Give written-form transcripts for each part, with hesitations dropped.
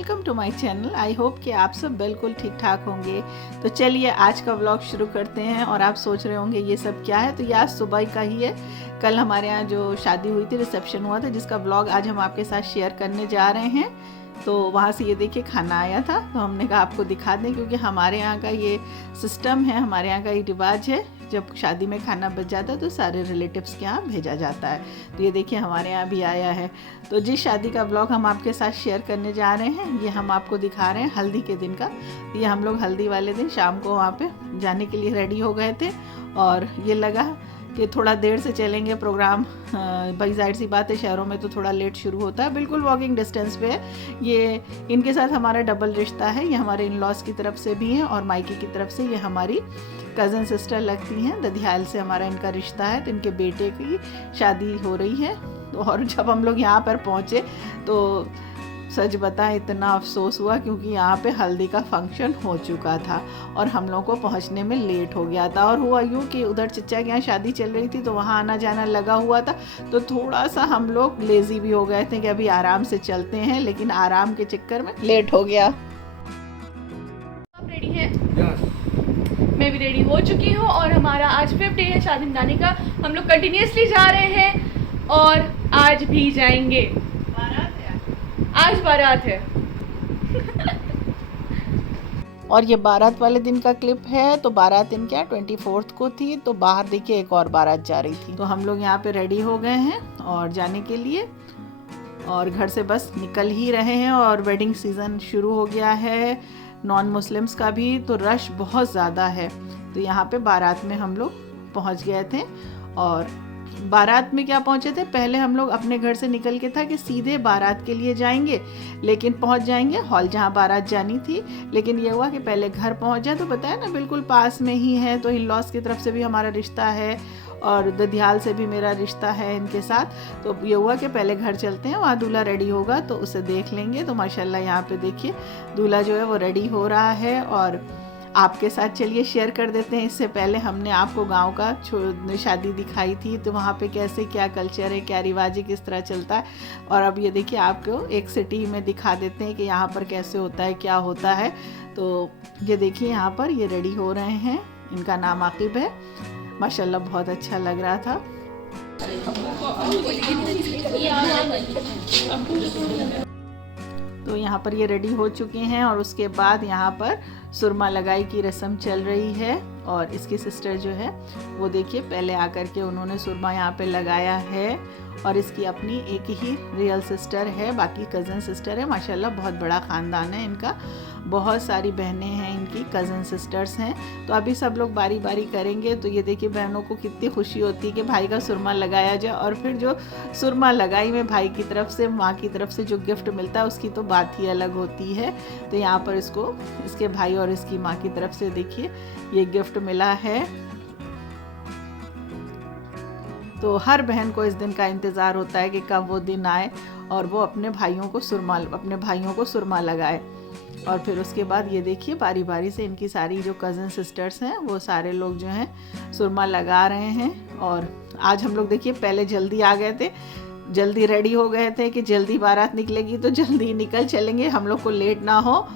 Welcome to my channel. I hope कि आप सब बिल्कुल ठीक ठाक होंगे। तो चलिए आज का व्लॉग शुरू करते हैं। और आप सोच रहे होंगे ये सब क्या है, तो ये आज सुबह का ही है। कल हमारे यहाँ जो शादी हुई थी, रिसेप्शन हुआ था, जिसका व्लॉग आज हम आपके साथ शेयर करने जा रहे हैं। तो वहाँ से ये देखिए खाना आया था, तो हमने कहा आपको दिखा दें, क्योंकि हमारे यहाँ का ये सिस्टम है, हमारे यहाँ का ये रिवाज है। जब शादी में खाना बच जाता है तो सारे रिलेटिव्स के यहाँ भेजा जाता है। तो ये देखिए हमारे यहाँ भी आया है। तो जिस शादी का ब्लॉग हम आपके साथ शेयर करने जा रहे हैं, ये हम आपको दिखा रहे हैं हल्दी के दिन का। ये हम लोग हल्दी वाले दिन शाम को वहाँ पे जाने के लिए रेडी हो गए थे, और ये लगा कि थोड़ा देर से चलेंगे प्रोग्राम। भाई जाहिर सी बात है, शहरों में तो थोड़ा लेट शुरू होता है। बिल्कुल वॉकिंग डिस्टेंस पे है। ये इनके साथ हमारा डबल रिश्ता है। ये हमारे इन लॉज की तरफ से भी हैं, और मायके की तरफ से ये हमारी कज़न सिस्टर लगती हैं। दधियाल से हमारा इनका रिश्ता है। तो इनके बेटे की शादी हो रही है। और जब हम लोग यहाँ पर पहुँचे तो सच बताएं इतना अफसोस हुआ, क्योंकि यहाँ पे हल्दी का फंक्शन हो चुका था और हम लोग को पहुँचने में लेट हो गया था। और हुआ यूँ कि उधर चचा के यहाँ शादी चल रही थी, तो वहाँ आना जाना लगा हुआ था। तो थोड़ा सा हम लोग लेज़ी भी हो गए थे कि अभी आराम से चलते हैं, लेकिन आराम के चक्कर में लेट हो गया। आप रेडी हैं? मैं भी रेडी हो चुकी हूँ, और हमारा आज 5th डे है शादी में जाने का। हम लोग कंटिन्यूसली जा रहे हैं और आज भी जाएंगे। आज बारात है। और ये बारात वाले दिन का क्लिप है। तो बारात इनके 24 को थी, तो बाहर देखिए एक और बारात जा रही थी। तो हम लोग यहाँ पे रेडी हो गए हैं और जाने के लिए, और घर से बस निकल ही रहे हैं। और वेडिंग सीज़न शुरू हो गया है, नॉन मुस्लिम्स का भी, तो रश बहुत ज़्यादा है। तो यहाँ पे बारात में हम लोग पहुँच गए थे। और बारात में क्या पहुँचे थे, पहले हम लोग अपने घर से निकल के था कि सीधे बारात के लिए जाएंगे, लेकिन पहुँच जाएंगे हॉल जहाँ बारात जानी थी। लेकिन ये हुआ कि पहले घर पहुँच जाए। तो बताया ना, बिल्कुल पास में ही है। तो इन लॉज की तरफ से भी हमारा रिश्ता है, और दधियाल से भी मेरा रिश्ता है इनके साथ। तो ये हुआ कि पहले घर चलते हैं, वहाँ दूल्हा रेडी होगा तो उसे देख लेंगे। तो माशाल्लाह यहाँ पे देखिए दूल्हा जो है वो रेडी हो रहा है, और आपके साथ चलिए शेयर कर देते हैं। इससे पहले हमने आपको गांव का शादी दिखाई थी, तो वहाँ पे कैसे क्या कल्चर है, क्या रिवाज है, किस तरह चलता है। और अब ये देखिए आपको एक सिटी में दिखा देते हैं कि यहाँ पर कैसे होता है, क्या होता है। तो ये देखिए यहाँ पर ये रेडी हो रहे हैं। इनका नाम आकिब है। माशाल्लाह बहुत अच्छा लग रहा था। तो यहाँ पर ये रेडी हो चुके हैं, और उसके बाद यहाँ पर सुरमा लगाई की रस्म चल रही है। और इसकी सिस्टर जो है वो देखिए पहले आकर के उन्होंने सुरमा यहाँ पे लगाया है। और इसकी अपनी एक ही रियल सिस्टर है, बाकी कज़न सिस्टर है। माशाल्लाह बहुत बड़ा ख़ानदान है इनका, बहुत सारी बहनें हैं इनकी, कज़न सिस्टर्स हैं। तो अभी सब लोग बारी बारी करेंगे। तो ये देखिए बहनों को कितनी खुशी होती है कि भाई का सुरमा लगाया जाए। और फिर जो सुरमा लगाई में भाई की तरफ से, माँ की तरफ से जो गिफ्ट मिलता है, उसकी तो बात ही अलग होती है। तो यहाँ पर इसको इसके भाई और इसकी माँ की तरफ से देखिए ये गिफ्ट मिला है। तो हर बहन को इस दिन का इंतज़ार होता है कि कब वो दिन आए और वो अपने भाइयों को सुरमा लगाए। और फिर उसके बाद ये देखिए बारी बारी से इनकी सारी जो कज़न सिस्टर्स हैं वो सारे लोग जो हैं सुरमा लगा रहे हैं। और आज हम लोग देखिए पहले जल्दी आ गए थे, जल्दी रेडी हो गए थे कि जल्दी बारात निकलेगी तो जल्दी निकल चलेंगे, हम लोग को लेट ना हो,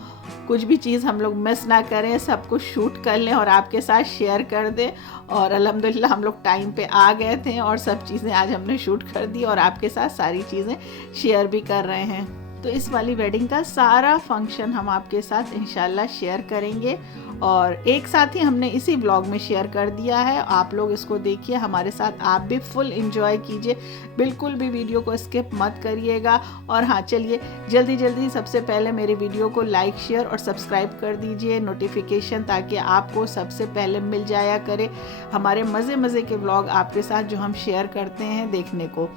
कुछ भी चीज़ हम लोग मिस ना करें, सब कुछ शूट कर लें और आपके साथ शेयर कर दें। और अल्हम्दुलिल्लाह हम लोग टाइम पे आ गए थे, और सब चीज़ें आज हमने शूट कर दी और आपके साथ सारी चीज़ें शेयर भी कर रहे हैं। तो इस वाली वेडिंग का सारा फंक्शन हम आपके साथ इंशाल्लाह शेयर करेंगे, और एक साथ ही हमने इसी ब्लॉग में शेयर कर दिया है। आप लोग इसको देखिए, हमारे साथ आप भी फुल एंजॉय कीजिए, बिल्कुल भी वीडियो को स्किप मत करिएगा। और हाँ चलिए जल्दी जल्दी सबसे पहले मेरे वीडियो को लाइक, शेयर और सब्सक्राइब कर दीजिए, नोटिफिकेशन, ताकि आपको सबसे पहले मिल जाया करे हमारे मज़े मज़े के ब्लॉग आपके साथ जो हम शेयर करते हैं देखने को।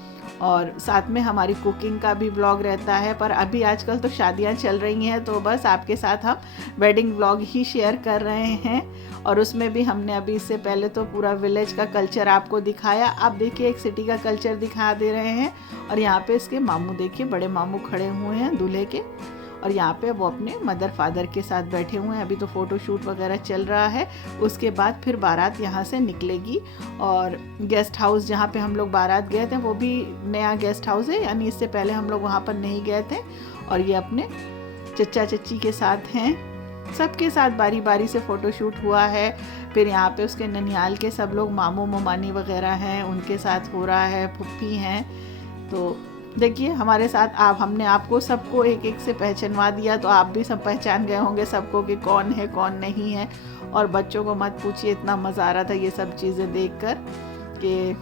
और साथ में हमारी कुकिंग का भी ब्लॉग रहता है, पर अभी आजकल तो शादियां चल रही हैं, तो बस आपके साथ हम वेडिंग ब्लॉग ही शेयर कर रहे हैं। और उसमें भी हमने अभी इससे पहले तो पूरा विलेज का कल्चर आपको दिखाया। अब देखिए एक सिटी का कल्चर दिखा दे रहे हैं। और यहाँ पे इसके मामू देखिए, बड़े मामू खड़े हुए हैं दूल्हे के, और यहाँ पे वो अपने मदर फादर के साथ बैठे हुए हैं। अभी तो फ़ोटो शूट वगैरह चल रहा है। उसके बाद फिर बारात यहाँ से निकलेगी, और गेस्ट हाउस जहाँ पे हम लोग बारात गए थे वो भी नया गेस्ट हाउस है, यानी इससे पहले हम लोग वहाँ पर नहीं गए थे। और ये अपने चचा चच्ची के साथ हैं, सबके साथ बारी बारी से फ़ोटोशूट हुआ है। फिर यहाँ पे उसके ननिहाल के सब लोग मामू ममानी वगैरह हैं, उनके साथ हो रहा है, फुप्पी हैं। तो देखिए हमारे साथ हमने आपको सबको एक एक से पहचानवा दिया, तो आप भी सब पहचान गए होंगे सबको कि कौन है कौन नहीं है। और बच्चों को मत पूछिए, इतना मज़ा आ रहा था ये सब चीज़ें देखकर कि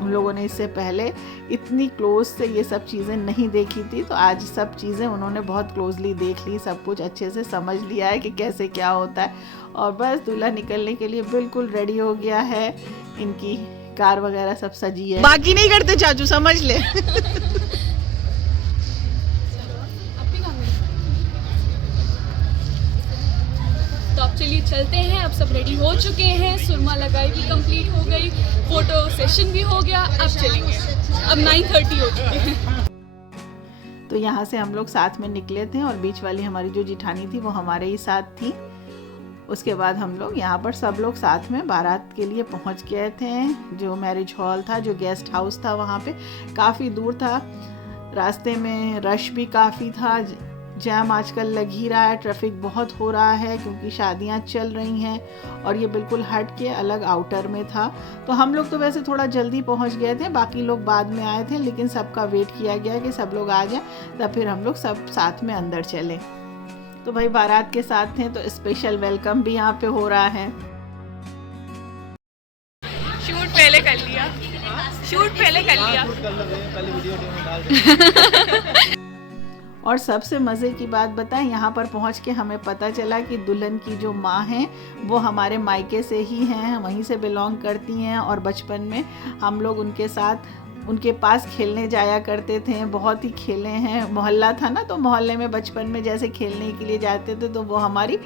उन लोगों ने इससे पहले इतनी क्लोज से ये सब चीज़ें नहीं देखी थी। तो आज सब चीज़ें उन्होंने बहुत क्लोजली देख ली, सब कुछ अच्छे से समझ लिया है कि कैसे क्या होता है। और बस दूल्हा निकलने के लिए बिल्कुल रेडी हो गया है, इनकी कार वगैरह सब सजी है। बाकी नहीं करते चाचू, समझ ले। तो अब चलिए चलते हैं, अब सब रेडी हो चुके हैं, सुरमा लगाई भी कंप्लीट हो गई, फोटो सेशन भी हो गया, अब चलेंगे। अब 9:30 हो चुके हैं। तो यहाँ से हम लोग साथ में निकले थे और बीच वाली हमारी जो जिठानी थी वो हमारे ही साथ थी। उसके बाद हम लोग यहाँ पर सब लोग साथ में बारात के लिए पहुँच गए थे। जो मैरिज हॉल था, जो गेस्ट हाउस था, वहाँ पे काफ़ी दूर था, रास्ते में रश भी काफ़ी था, जैम आजकल लग ही रहा है, ट्रैफिक बहुत हो रहा है क्योंकि शादियां चल रही हैं। और ये बिल्कुल हट के अलग आउटर में था। तो हम लोग तो वैसे थोड़ा जल्दी पहुंच गए थे, बाकी लोग बाद में आए थे, लेकिन सबका वेट किया गया कि सब लोग आ जाएं, तब फिर हम लोग सब साथ में अंदर चले। तो भाई बारात के साथ थे तो स्पेशल वेलकम भी यहाँ पे हो रहा है। शूट पहले कर लिया, शूट पहले कर लिया। और सबसे मज़े की बात बताएं, यहाँ पर पहुँच के हमें पता चला कि दुल्हन की जो माँ हैं वो हमारे मायके से ही हैं, वहीं से बिलोंग करती हैं। और बचपन में हम लोग उनके साथ उनके पास खेलने जाया करते थे, बहुत ही खेले हैं। मोहल्ला था ना, तो मोहल्ले में बचपन में जैसे खेलने के लिए जाते थे, तो वो हमारी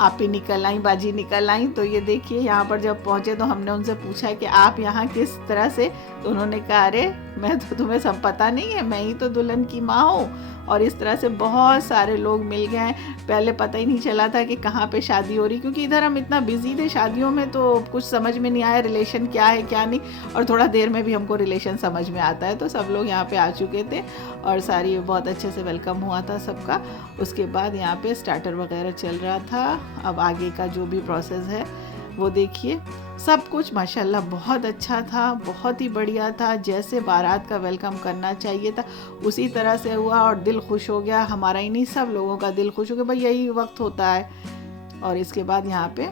आप ही निकल आई, बाजी निकल आई। तो ये देखिए यहाँ पर जब पहुँचे तो हमने उनसे पूछा कि आप यहाँ किस तरह से, तो उन्होंने कहा अरे मैं तो, तुम्हें सब पता नहीं है, मैं ही तो दुल्हन की माँ हूँ। और इस तरह से बहुत सारे लोग मिल गए। पहले पता ही नहीं चला था कि कहाँ पे शादी हो रही, क्योंकि इधर हम इतना बिजी थे शादियों में, तो कुछ समझ में नहीं आया रिलेशन क्या है क्या नहीं। और थोड़ा देर में भी हमको रिलेशन समझ में आता है। तो सब लोग यहाँ पे आ चुके थे और सारी बहुत अच्छे से वेलकम हुआ था सबका। उसके बाद यहाँ पे स्टार्टर वगैरह चल रहा था। अब आगे का जो भी प्रोसेस है वो देखिए। सब कुछ माशाल्लाह बहुत अच्छा था, बहुत ही बढ़िया था। जैसे बारात का वेलकम करना चाहिए था उसी तरह से हुआ और दिल खुश हो गया। हमारा ही नहीं, सब लोगों का दिल खुश हो गया। भाई यही वक्त होता है। और इसके बाद यहाँ पे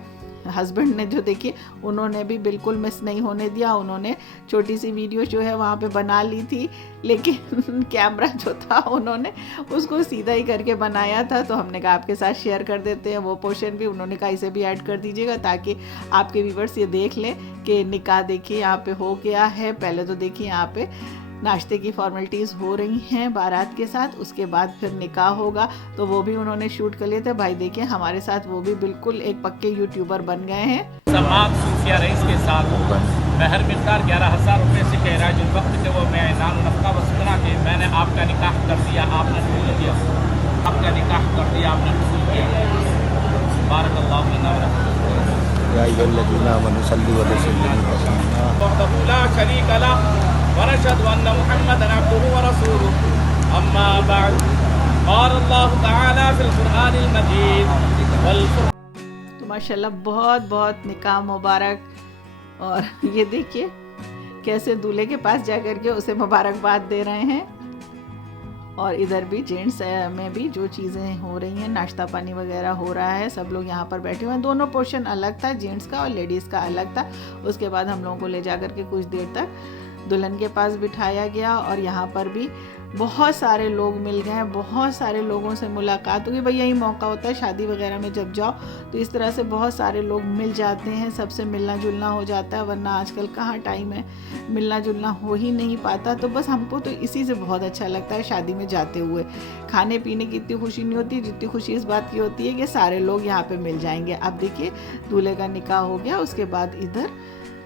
हस्बैंड ने जो देखिए, उन्होंने भी बिल्कुल मिस नहीं होने दिया। उन्होंने छोटी सी वीडियो जो है वहाँ पे बना ली थी, लेकिन कैमरा जो था उन्होंने उसको सीधा ही करके बनाया था। तो हमने कहा आपके साथ शेयर कर देते हैं वो पोर्शन भी। उन्होंने कहा इसे भी ऐड कर दीजिएगा ताकि आपके व्यूवर्स ये देख लें कि निकाह देखिए यहाँ पे हो गया है। पहले तो देखिए यहाँ पे नाश्ते की फॉर्मेलिटीज़ हो रही हैं बारात के साथ, उसके बाद फिर निकाह होगा, तो वो भी उन्होंने शूट कर लिए थे। भाई देखिए हमारे साथ वो भी बिल्कुल एक पक्के यूट्यूबर बन गए हैं। समाज सूफिया रईस के साथ महर मिकदार 11,000 रुपये से कह रहा है, जो वक्त के वो मैं ऐलान नफ़का वसुतना के मैंने आपका निकाह कर दिया, आपने कबूल किया, आपका निकाह कर दिया, आपने कबूल किया। बारकल्लाहु फीना व लकुम। या अय्युहल्लज़ीना आमनू सल्लु अलैहि वसल्लम ला शरीका लहु व नशहदु अन्ना मुहम्मदन अब्दुहु व रसूलुहु। अम्मा बअद क़ाल अल्लाहु तआला फ़िल क़ुरआनिल मजीद वल। तो माशाल्लाह बहुत बहुत निकाह मुबारक। और ये देखिए कैसे दूल्हे के पास जा कर के उसे मुबारकबाद दे रहे हैं। और इधर भी जेंट्स में भी जो चीज़ें हो रही हैं, नाश्ता पानी वगैरह हो रहा है, सब लोग यहाँ पर बैठे हुए हैं। दोनों पोर्शन अलग था, जेंट्स का और लेडीज़ का अलग था। उसके बाद हम लोगों को ले जा कर के कुछ देर तक दुल्हन के पास बिठाया गया और यहाँ पर भी बहुत सारे लोग मिल गए हैं, बहुत सारे लोगों से मुलाकात होगी। भाई यही मौका होता है शादी वगैरह में, जब जाओ तो इस तरह से बहुत सारे लोग मिल जाते हैं, सबसे मिलना जुलना हो जाता है। वरना आजकल कहाँ टाइम है, मिलना जुलना हो ही नहीं पाता। तो बस हमको तो इसी से बहुत अच्छा लगता है शादी में जाते हुए। खाने पीने की इतनी खुशी नहीं होती जितनी खुशी इस बात की होती है कि सारे लोग यहाँ पर मिल जाएंगे। अब देखिए दूल्हे का निकाह हो गया, उसके बाद इधर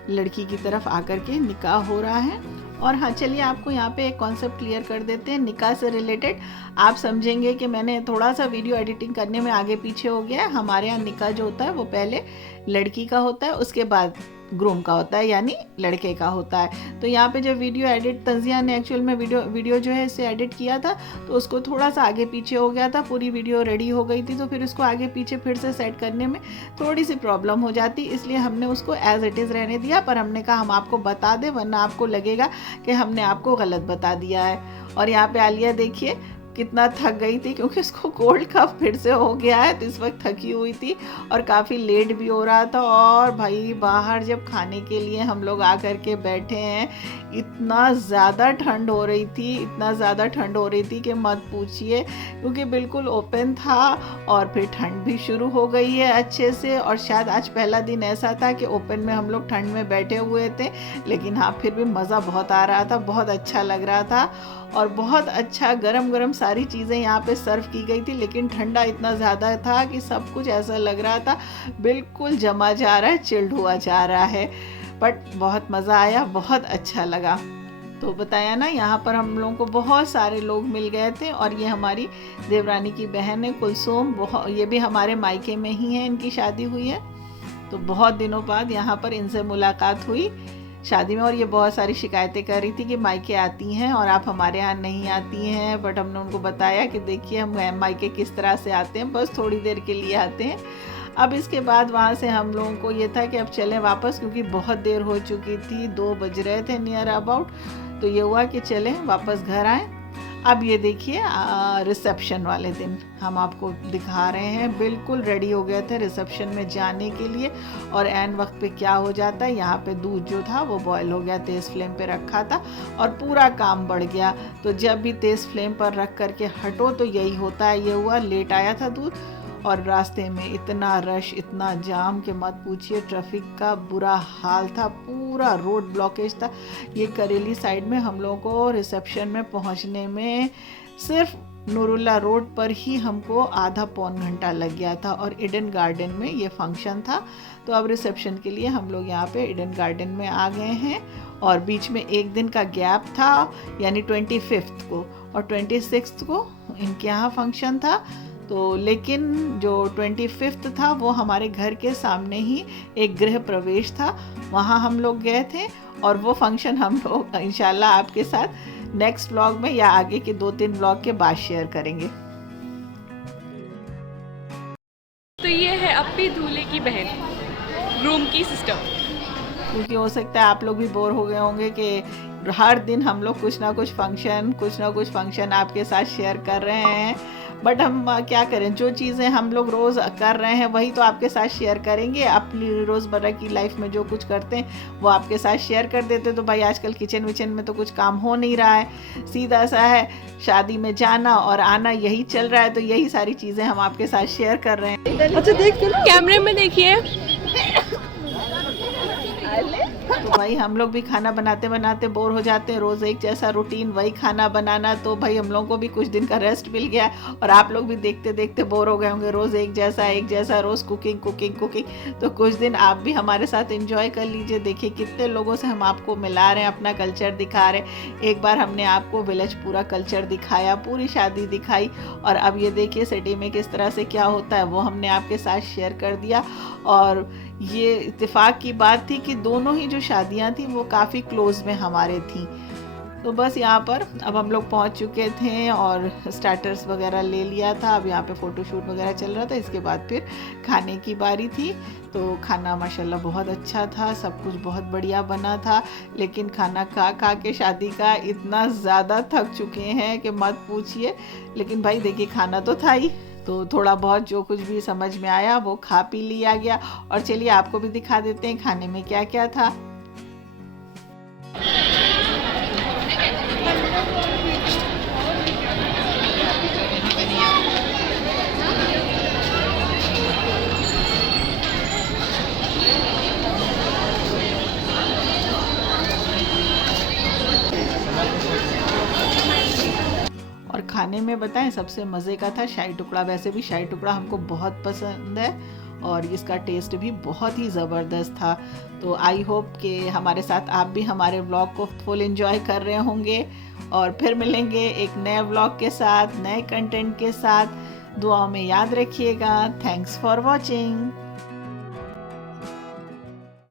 लड़की की तरफ आकर के निकाह हो रहा है। और हाँ चलिए आपको यहाँ पे एक कॉन्सेप्ट क्लियर कर देते हैं निकाह से रिलेटेड। आप समझेंगे कि मैंने थोड़ा सा वीडियो एडिटिंग करने में आगे पीछे हो गया है। हमारे यहाँ निकाह जो होता है वो पहले लड़की का होता है, उसके बाद ग्रूम का होता है, यानी लड़के का होता है। तो यहाँ पे जब वीडियो एडिट, तंजिया ने एक्चुअल में वीडियो जो है इसे एडिट किया था, तो उसको थोड़ा सा आगे पीछे हो गया था। पूरी वीडियो रेडी हो गई थी तो फिर उसको आगे पीछे फिर से सेट करने में थोड़ी सी प्रॉब्लम हो जाती, इसलिए हमने उसको एज इट इज़ रहने दिया। पर हमने कहा हम आपको बता दें, वरना आपको लगेगा कि हमने आपको गलत बता दिया है। और यहाँ पे आलिया देखिए कितना थक गई थी, क्योंकि उसको कोल्ड कफ फिर से हो गया है, तो इस वक्त थकी हुई थी और काफ़ी लेट भी हो रहा था। और भाई बाहर जब खाने के लिए हम लोग आकर के बैठे हैं, इतना ज़्यादा ठंड हो रही थी, इतना ज़्यादा ठंड हो रही थी कि मत पूछिए, क्योंकि बिल्कुल ओपन था और फिर ठंड भी शुरू हो गई है अच्छे से। और शायद आज पहला दिन ऐसा था कि ओपन में हम लोग ठंड में बैठे हुए थे, लेकिन हाँ फिर भी मज़ा बहुत आ रहा था, बहुत अच्छा लग रहा था। और बहुत अच्छा गरम गरम सारी चीज़ें यहाँ पे सर्व की गई थी, लेकिन ठंडा इतना ज़्यादा था कि सब कुछ ऐसा लग रहा था बिल्कुल जमा जा रहा है, चिल्ड हुआ जा रहा है। बट बहुत मज़ा आया, बहुत अच्छा लगा। तो बताया ना, यहाँ पर हम लोगों को बहुत सारे लोग मिल गए थे। और ये हमारी देवरानी की बहन है कुलसुम, ये भी हमारे मायके में ही है, इनकी शादी हुई है। तो बहुत दिनों बाद यहाँ पर इनसे मुलाकात हुई शादी में। और ये बहुत सारी शिकायतें कर रही थी कि मायके आती हैं और आप हमारे यहाँ नहीं आती हैं। बट हमने उनको बताया कि देखिए हम मायके किस तरह से आते हैं, बस थोड़ी देर के लिए आते हैं। अब इसके बाद वहाँ से हम लोगों को ये था कि अब चलें वापस, क्योंकि बहुत देर हो चुकी थी, 2 बज रहे थे नियर अबाउट। तो ये हुआ कि चलें वापस घर आएँ। अब ये देखिए रिसेप्शन वाले दिन हम आपको दिखा रहे हैं, बिल्कुल रेडी हो गए थे रिसेप्शन में जाने के लिए। और एन वक्त पे क्या हो जाता है, यहाँ पे दूध जो था वो बॉयल हो गया, तेज़ फ्लेम पे रखा था और पूरा काम बढ़ गया। तो जब भी तेज़ फ्लेम पर रख करके हटो तो यही होता है। ये हुआ, लेट आया था दूध और रास्ते में इतना रश, इतना जाम कि मत पूछिए, ट्रैफिक का बुरा हाल था, पूरा रोड ब्लॉकेज था। ये करेली साइड में हम लोगों को रिसेप्शन में पहुंचने में सिर्फ नूरुल्ला रोड पर ही हमको आधा पौन घंटा लग गया था। और ईडन गार्डन में ये फंक्शन था, तो अब रिसेप्शन के लिए हम लोग यहाँ पे ईडन गार्डन में आ गए हैं। और बीच में एक दिन का गैप था, यानी 25 को और 26 को इनके यहाँ फंक्शन था। तो लेकिन जो 25 था वो हमारे घर के सामने ही एक गृह प्रवेश था, वहाँ हम लोग गए थे। और वो फंक्शन हम लोग इंशाल्लाह आपके साथ नेक्स्ट व्लॉग में या आगे के 2-3 व्लॉग के बाद शेयर करेंगे। तो ये है अपनी दूल्हे की बहन, ग्रूम की सिस्टर। क्योंकि हो सकता है आप लोग भी बोर हो गए होंगे कि हर दिन हम लोग कुछ ना कुछ फंक्शन आपके साथ शेयर कर रहे हैं। बट हम क्या करें, जो चीज़ें हम लोग रोज़ कर रहे हैं वही तो आपके साथ शेयर करेंगे। अपनी रोज़मर्रा की लाइफ में जो कुछ करते हैं वो आपके साथ शेयर कर देते। तो भाई आजकल किचन विचन में तो कुछ काम हो नहीं रहा है, सीधा सा है शादी में जाना और आना, यही चल रहा है। तो यही सारी चीज़ें हम आपके साथ शेयर कर रहे हैं। अच्छा देखते ना, कैमरे में देखिए। तो भाई हम लोग भी खाना बनाते बनाते बोर हो जाते हैं, रोज़ एक जैसा रूटीन, वही खाना बनाना। तो भाई हम लोगों को भी कुछ दिन का रेस्ट मिल गया और आप लोग भी देखते देखते बोर हो गए होंगे, रोज़ एक जैसा रोज़ कुकिंग। तो कुछ दिन आप भी हमारे साथ एंजॉय कर लीजिए। देखिए कितने लोगों से हम आपको मिला रहे हैं, अपना कल्चर दिखा रहे हैं। एक बार हमने आपको विलेज पूरा कल्चर दिखाया, पूरी शादी दिखाई। और अब ये देखिए सिटी में किस तरह से क्या होता है वो हमने आपके साथ शेयर कर दिया। और ये इत्तेफाक की बात थी कि दोनों ही जो शादियां थी वो काफ़ी क्लोज में हमारे थी। तो बस यहाँ पर अब हम लोग पहुँच चुके थे और स्टार्टर्स वगैरह ले लिया था। अब यहाँ पे फ़ोटोशूट वगैरह चल रहा था, इसके बाद फिर खाने की बारी थी। तो खाना माशाल्लाह बहुत अच्छा था, सब कुछ बहुत बढ़िया बना था। लेकिन खाना खा के शादी का इतना ज़्यादा थक चुके हैं कि मत पूछिए। लेकिन भाई देखिए खाना तो था ही, तो थोड़ा बहुत जो कुछ भी समझ में आया वो खा पी लिया गया। और चलिए आपको भी दिखा देते हैं खाने में क्या क्या था। और खाने में बताएं सबसे मज़े का था शाही टुकड़ा। वैसे भी शाही टुकड़ा हमको बहुत पसंद है और इसका टेस्ट भी बहुत ही ज़बरदस्त था। तो आई होप कि हमारे साथ आप भी हमारे व्लॉग को फुल एंजॉय कर रहे होंगे। और फिर मिलेंगे एक नए व्लॉग के साथ, नए कंटेंट के साथ। दुआओं में याद रखिएगा। Thanks for watching.